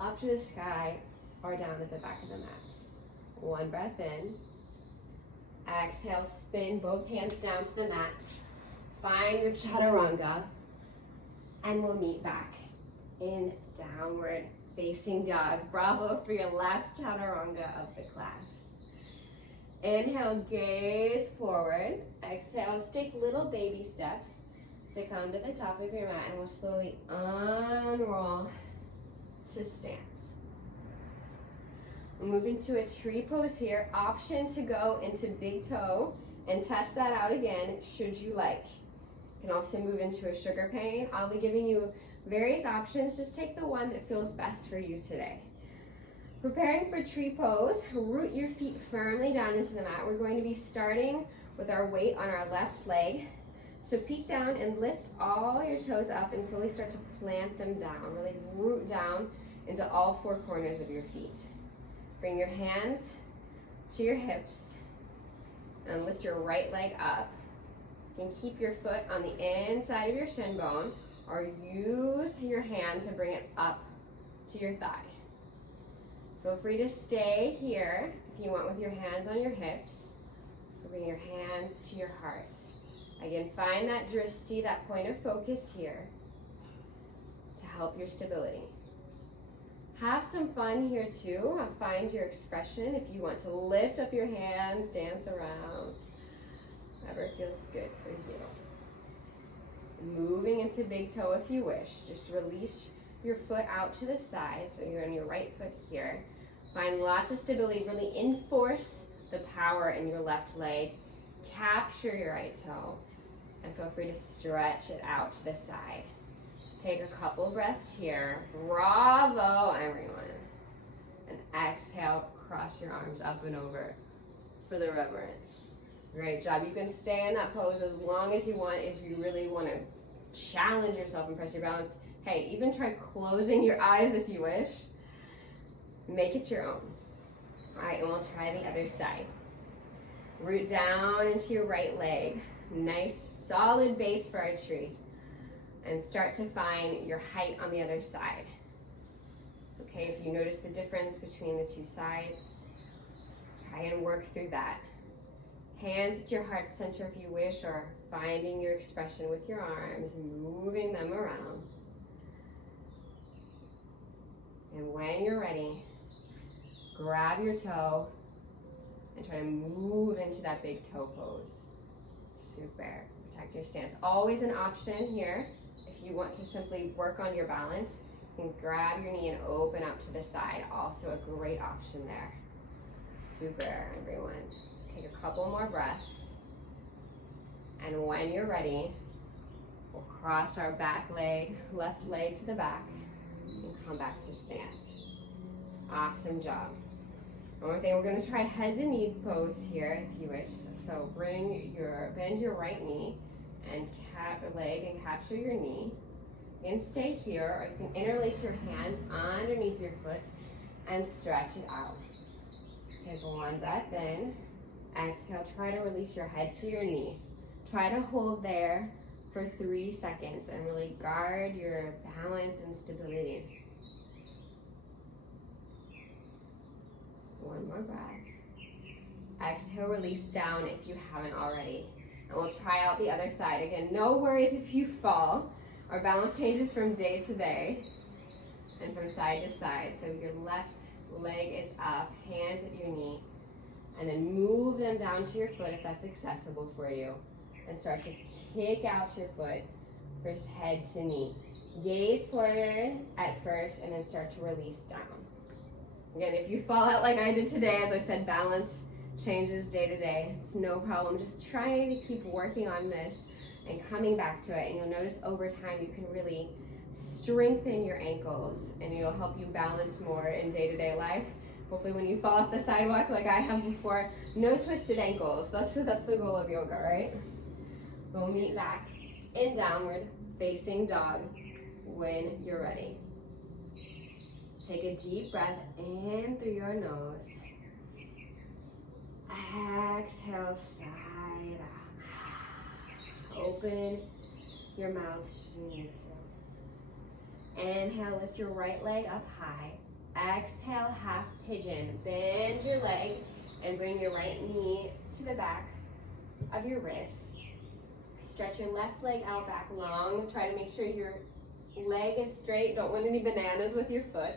up to the sky or down at the back of the mat. One breath in. Exhale, spin both hands down to the mat. Find your chaturanga and we'll meet back in downward facing dog. Bravo for your last chaturanga of the class. Inhale, gaze forward. Exhale, take little baby steps to come to the top of your mat and we'll slowly unroll to stand. We're moving to a tree pose here. Option to go into big toe and test that out again should you like. You can also move into a sugar cane. I'll be giving you various options. Just take the one that feels best for you today. Preparing for tree pose, root your feet firmly down into the mat. We're going to be starting with our weight on our left leg. So peek down and lift all your toes up and slowly start to plant them down. Really root down into all four corners of your feet. Bring your hands to your hips and lift your right leg up. You can keep your foot on the inside of your shin bone or use your hand to bring it up to your thigh. Feel free to stay here if you want with your hands on your hips. Bring your hands to your heart. Again, find that drishti, that point of focus here to help your stability. Have some fun here too. Find your expression if you want to lift up your hands, dance around, whatever feels good for you. Moving into big toe if you wish. Just release your foot out to the side so you're on your right foot here. Find lots of stability. Really enforce the power in your left leg. Capture your right toe and feel free to stretch it out to the side. Take a couple breaths here. Bravo, everyone. And exhale, cross your arms up and over for the reverence. Great job. You can stay in that pose as long as you want if you really want to challenge yourself and press your balance. Hey, even try closing your eyes if you wish. Make it your own. All right, and we'll try the other side. Root down into your right leg. Nice, solid base for our tree. And start to find your height on the other side. Okay, if you notice the difference between the two sides, try and work through that. Hands at your heart center if you wish, or finding your expression with your arms, moving them around. And when you're ready, grab your toe and try to move into that big toe pose. Super. Protect your stance. Always an option here. If you want to simply work on your balance, you can grab your knee and open up to the side. Also a great option there. Super, everyone. Take a couple more breaths. And when you're ready, we'll cross our back leg, left leg to the back, and come back to stance. Awesome job. One more thing, we're going to try head to knee pose here if you wish. So bend your right knee and leg and capture your knee. You can stay here, or you can interlace your hands underneath your foot and stretch it out. Take one breath in. Exhale, try to release your head to your knee. Try to hold there for 3 seconds and really guard your balance and stability. One more breath. Exhale, release down if you haven't already. And we'll try out the other side. Again, no worries if you fall. Our balance changes from day to day and from side to side. So your left leg is up, hands at your knee, and then move them down to your foot if that's accessible for you. And start to kick out your foot, first head to knee. Gaze forward at first and then start to release down. Again, if you fall out like I did today, as I said, balance changes day to day. It's no problem. Just trying to keep working on this and coming back to it. And you'll notice over time you can really strengthen your ankles and it'll help you balance more in day-to-day life. Hopefully when you fall off the sidewalk like I have before, no twisted ankles. That's the goal of yoga, right? We'll meet back in downward facing dog when you're ready. Take a deep breath in through your nose. Exhale, side up. Open your mouth should you need to. Inhale, lift your right leg up high. Exhale, half pigeon. Bend your leg and bring your right knee to the back of your wrist. Stretch your left leg out back long. Try to make sure your leg is straight. Don't want any bananas with your foot.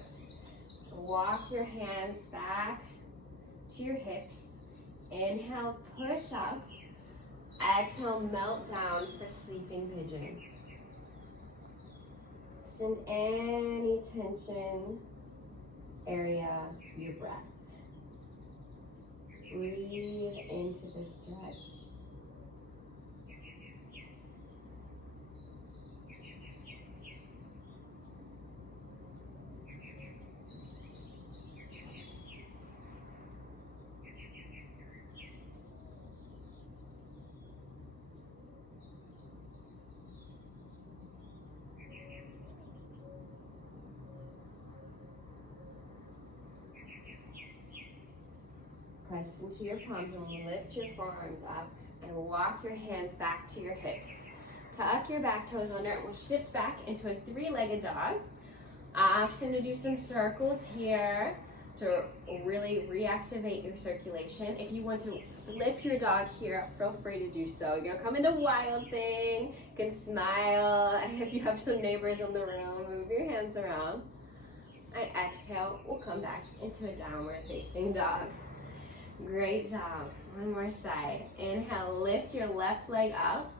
Walk your hands back to your hips. Inhale, push up. Exhale, melt down for sleeping pigeon. Send any tension area your breath. Breathe into the stretch. Press into your palms and lift your forearms up and walk your hands back to your hips. Tuck your back toes under and we'll shift back into a three-legged dog. Option to do some circles here to really reactivate your circulation. If you want to flip your dog here, feel free to do so. You're gonna come into wild thing, you can smile. If you have some neighbors in the room, move your hands around. And exhale, we'll come back into a downward facing dog. Great job. One more side. Inhale, lift your left leg up.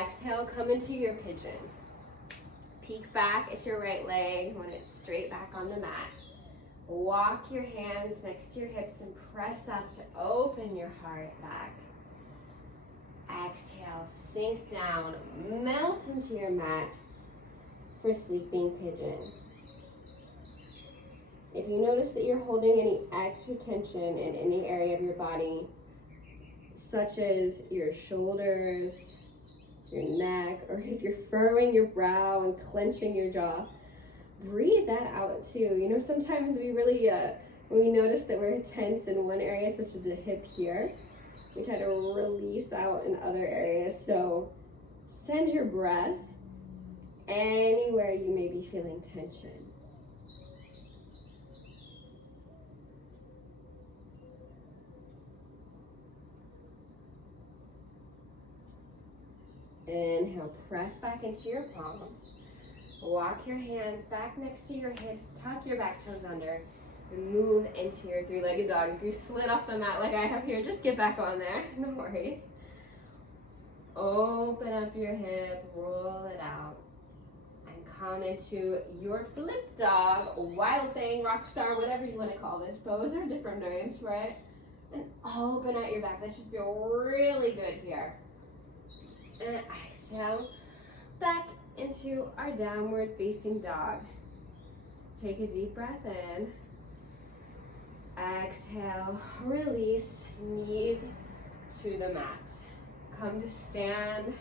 Exhale, come into your pigeon. Peek back at your right leg when it's straight back on the mat. Walk your hands next to your hips and press up to open your heart back. Exhale, sink down, melt into your mat. for sleeping pigeon. If you notice that you're holding any extra tension in any area of your body, such as your shoulders, your neck, or if you're furrowing your brow and clenching your jaw, breathe that out too. You know, sometimes we really, when we notice that we're tense in one area, such as the hip here, we try to release out in other areas. So send your breath anywhere you may be feeling tension. Inhale, press back into your palms. Walk your hands back next to your hips, tuck your back toes under, and move into your three-legged dog. If you slid off the mat like I have here, just get back on there, no worries. Open up your hip, roll it out, and come into your flip dog, wild thing, rock star, whatever you want to call this pose. There are different names, right? And open out your back. That should feel really good here. And exhale, back into our downward facing dog. Take a deep breath in. Exhale, release, knees to the mat. Come to stand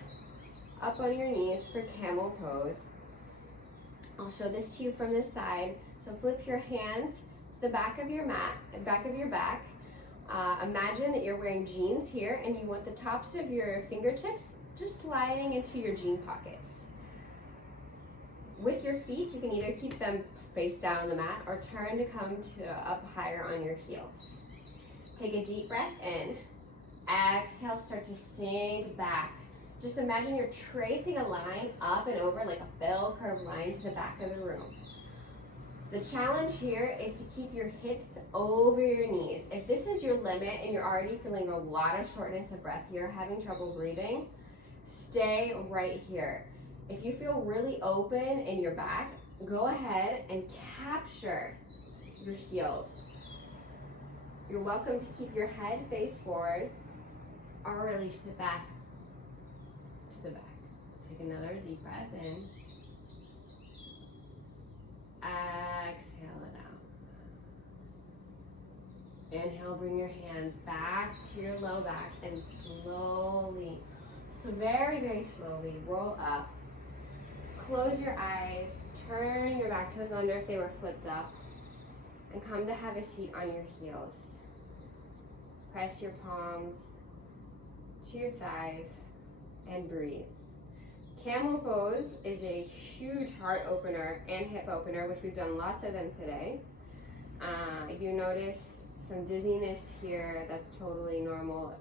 up on your knees for camel pose. I'll show this to you from this side. So flip your hands to the back of your mat, back of your back. Imagine that you're wearing jeans here and you want the tops of your fingertips just sliding into your jean pockets. With your feet, you can either keep them face down on the mat or turn to come to up higher on your heels. Take a deep breath in. Exhale, start to sink back. Just imagine you're tracing a line up and over like a bell curve line to the back of the room. The challenge here is to keep your hips over your knees. If this is your limit and you're already feeling a lot of shortness of breath here, having trouble breathing, stay right here. If you feel really open in your back, go ahead and capture your heels. You're welcome to keep your head face forward or release it back to the back. Take another deep breath in. Exhale it out. Inhale, bring your hands back to your low back and slowly, so very, very slowly, roll up. Close your eyes, turn your back toes under if they were flipped up, and come to have a seat on your heels. Press your palms to your thighs and breathe. Camel pose is a huge heart opener and hip opener, which we've done lots of them today. If you notice some dizziness here, that's totally normal.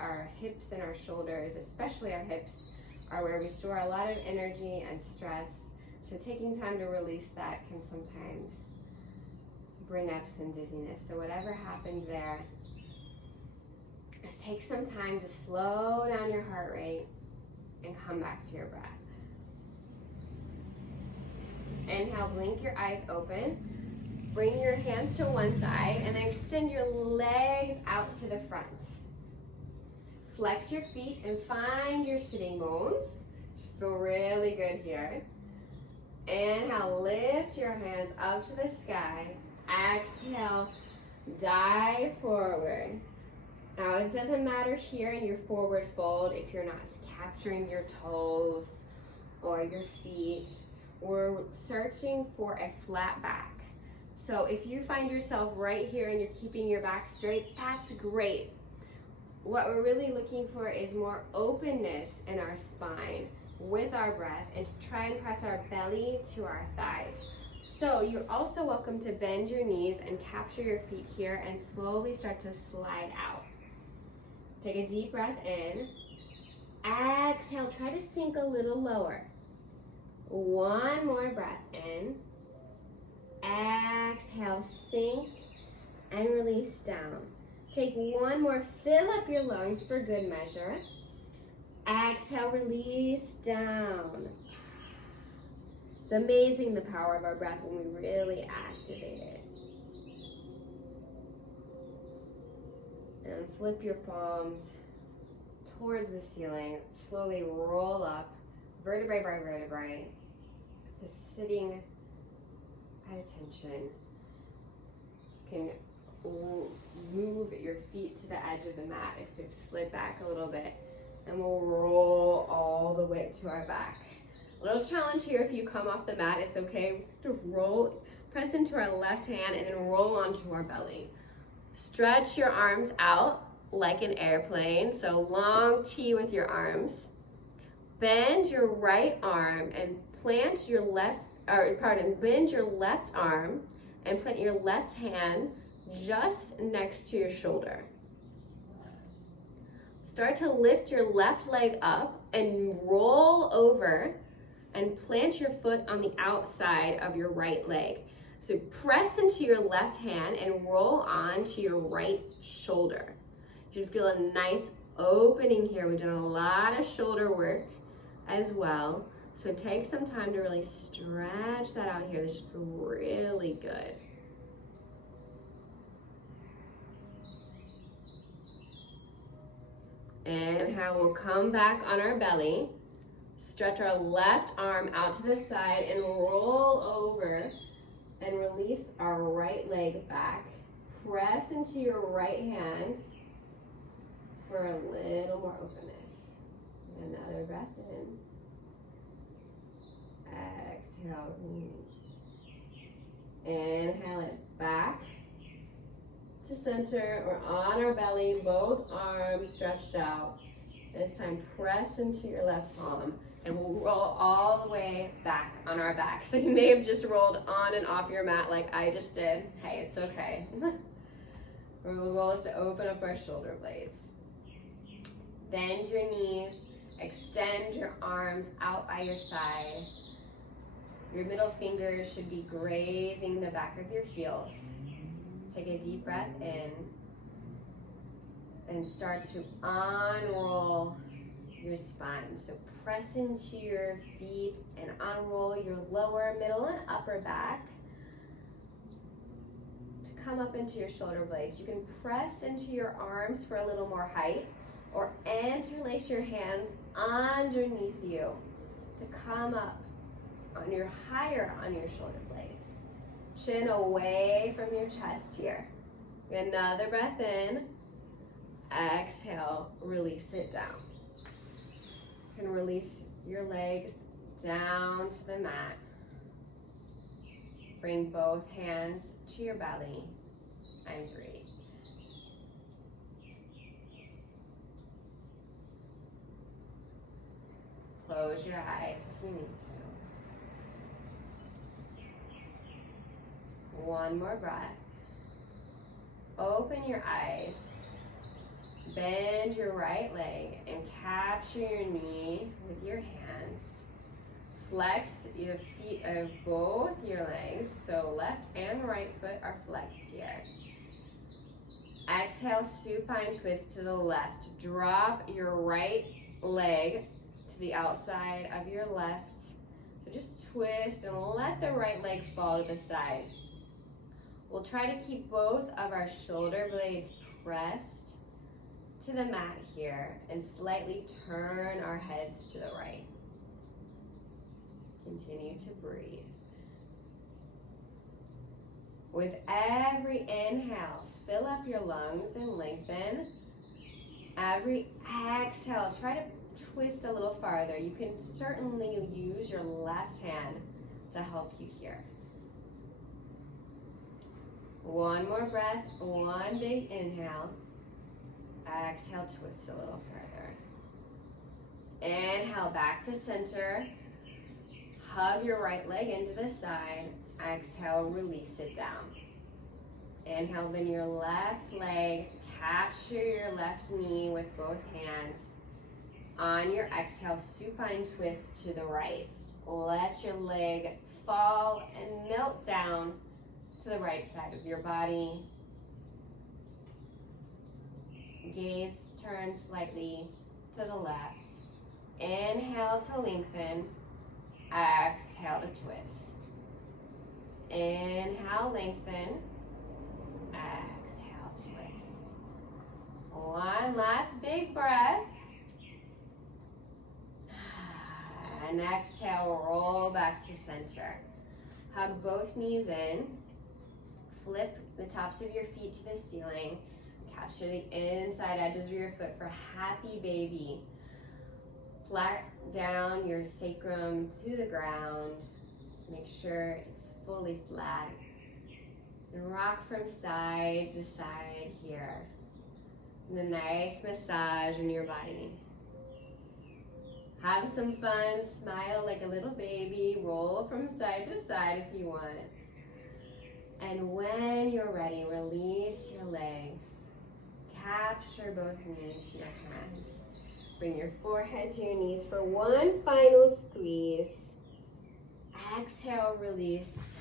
Our hips and our shoulders, especially our hips, are where we store a lot of energy and stress. So taking time to release that can sometimes bring up some dizziness. So whatever happens there, just take some time to slow down your heart rate and come back to your breath. Inhale, blink your eyes open. Bring your hands to one side and then extend your legs out to the front. Flex your feet and find your sitting bones. Should feel really good here. Inhale, lift your hands up to the sky. Exhale, dive forward. Now it doesn't matter here in your forward fold if you're not capturing your toes or your feet. We're searching for a flat back. So if you find yourself right here and you're keeping your back straight, that's great. What we're really looking for is more openness in our spine with our breath and to try and press our belly to our thighs. So you're also welcome to bend your knees and capture your feet here and slowly start to slide out. Take a deep breath in. Exhale, try to sink a little lower. One more breath in. Exhale, sink and release down. Take one more, fill up your lungs for good measure. Exhale, release down. It's amazing the power of our breath when we really activate it. And flip your palms towards the ceiling. Slowly roll up, vertebrae by vertebrae. to sitting at attention. You can move your feet to the edge of the mat if they've slid back a little bit, and we'll roll all the way to our back. A little challenge here, if you come off the mat, it's okay to roll, press into our left hand and then roll onto our belly. Stretch your arms out like an airplane, so long T with your arms. Bend your right arm and bend your left arm and plant your left hand just next to your shoulder. Start to lift your left leg up and roll over and plant your foot on the outside of your right leg. So press into your left hand and roll onto your right shoulder. You should feel a nice opening here. We've done a lot of shoulder work as well. So take some time to really stretch that out here. This should feel really good. Inhale, we'll come back on our belly. Stretch our left arm out to the side and roll over and release our right leg back. Press into your right hand for a little more openness. Another breath in. Exhale, release. Inhale it back to center. We're on our belly, both arms stretched out. This time, press into your left palm, and we'll roll all the way back on our back. So you may have just rolled on and off your mat like I just did. Hey, it's okay. Our goal is to open up our shoulder blades. Bend your knees, extend your arms out by your side. Your middle fingers should be grazing the back of your heels. Take a deep breath in and start to unroll your spine. So press into your feet and unroll your lower, middle, and upper back to come up into your shoulder blades. You can press into your arms for a little more height, or interlace your hands underneath you to come up higher on your shoulder blades. Chin away from your chest here. Another breath in. Exhale, release it down. You can release your legs down to the mat. Bring both hands to your belly and breathe. Close your eyes if you need to. One more breath. Open your eyes. Bend your right leg and capture your knee with your hands. Flex the feet of both your legs, so left and right foot are flexed here. Exhale, supine twist to the left. Drop your right leg to the outside of your left. So just twist and let the right leg fall to the side. We'll try to keep both of our shoulder blades pressed to the mat here and slightly turn our heads to the right. Continue to breathe. With every inhale, fill up your lungs and lengthen. Every exhale, try to twist a little farther. You can certainly use your left hand to help you here. One more breath, one big inhale. Exhale, twist a little further. Inhale, back to center. Hug your right leg into the side. Exhale, release it down. Inhale, bend your left leg. Capture your left knee with both hands. On your exhale, supine twist to the right. Let your leg fall and melt down to the right side of your body. Gaze turn slightly to the left. Inhale to lengthen. Exhale to twist. Inhale, lengthen. Exhale, twist. One last big breath. And exhale, roll back to center. Hug both knees in. Flip the tops of your feet to the ceiling. Capture the inside edges of your foot for happy baby. Flat down your sacrum to the ground. Just make sure it's fully flat. And rock from side to side here. And a nice massage in your body. Have some fun, smile like a little baby, roll from side to side if you want. And when you're ready, release your legs. Capture both knees to your hands. Bring your forehead to your knees for one final squeeze. Exhale, release.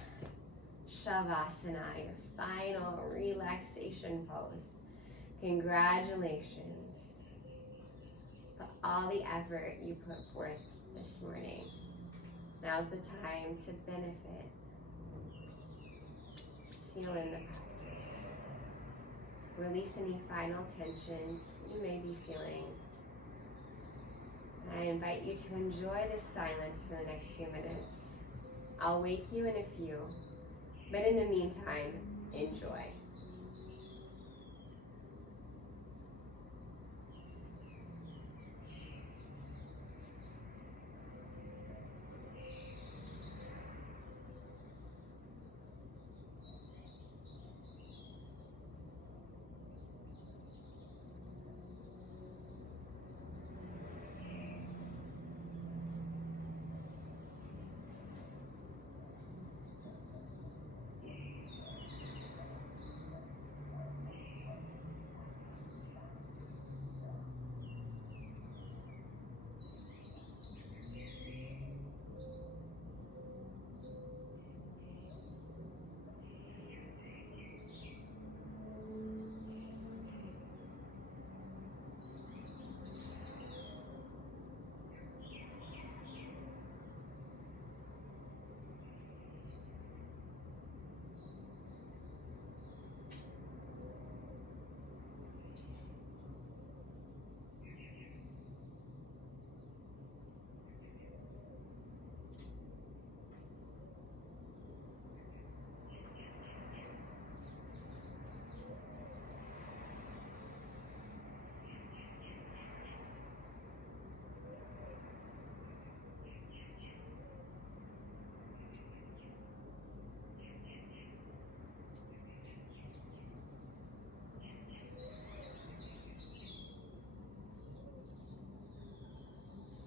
Shavasana, your final relaxation pose. Congratulations for all the effort you put forth this morning. Now's the time to benefit. Feel in the practice. Release any final tensions you may be feeling. I invite you to enjoy this silence for the next few minutes. I'll wake you in a few, but in the meantime, enjoy.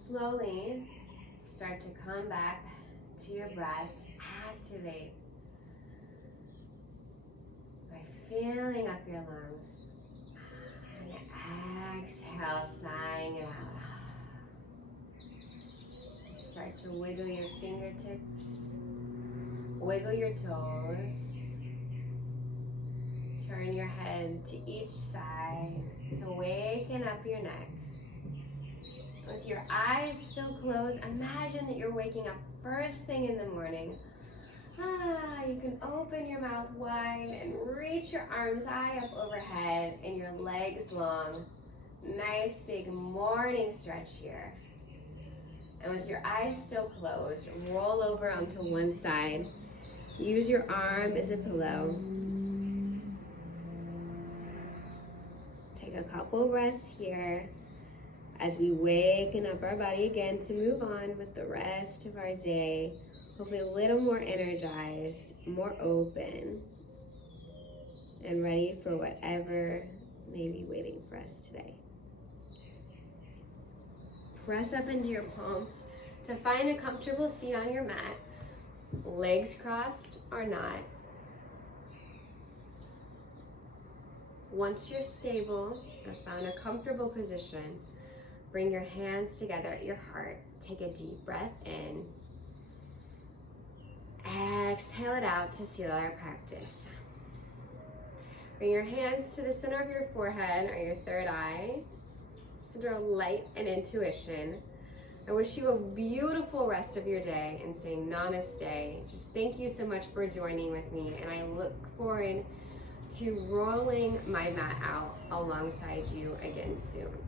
Slowly start to come back to your breath. Activate by filling up your lungs. And exhale, sighing it out. Start to wiggle your fingertips, wiggle your toes. Turn your head to each side to waken up your neck. With your eyes still closed, imagine that you're waking up first thing in the morning. You can open your mouth wide and reach your arms high up overhead and your legs long. Nice big morning stretch here. And with your eyes still closed, roll over onto one side. Use your arm as a pillow. Take a couple breaths here as we waken up our body again to move on with the rest of our day. Hopefully a little more energized, more open, and ready for whatever may be waiting for us today. Press up into your palms to find a comfortable seat on your mat, legs crossed or not. Once you're stable and found a comfortable position, bring your hands together at your heart. Take a deep breath in. Exhale it out to seal our practice. Bring your hands to the center of your forehead or your third eye. Center of light and intuition. I wish you a beautiful rest of your day and say namaste. Just thank you so much for joining with me, and I look forward to rolling my mat out alongside you again soon.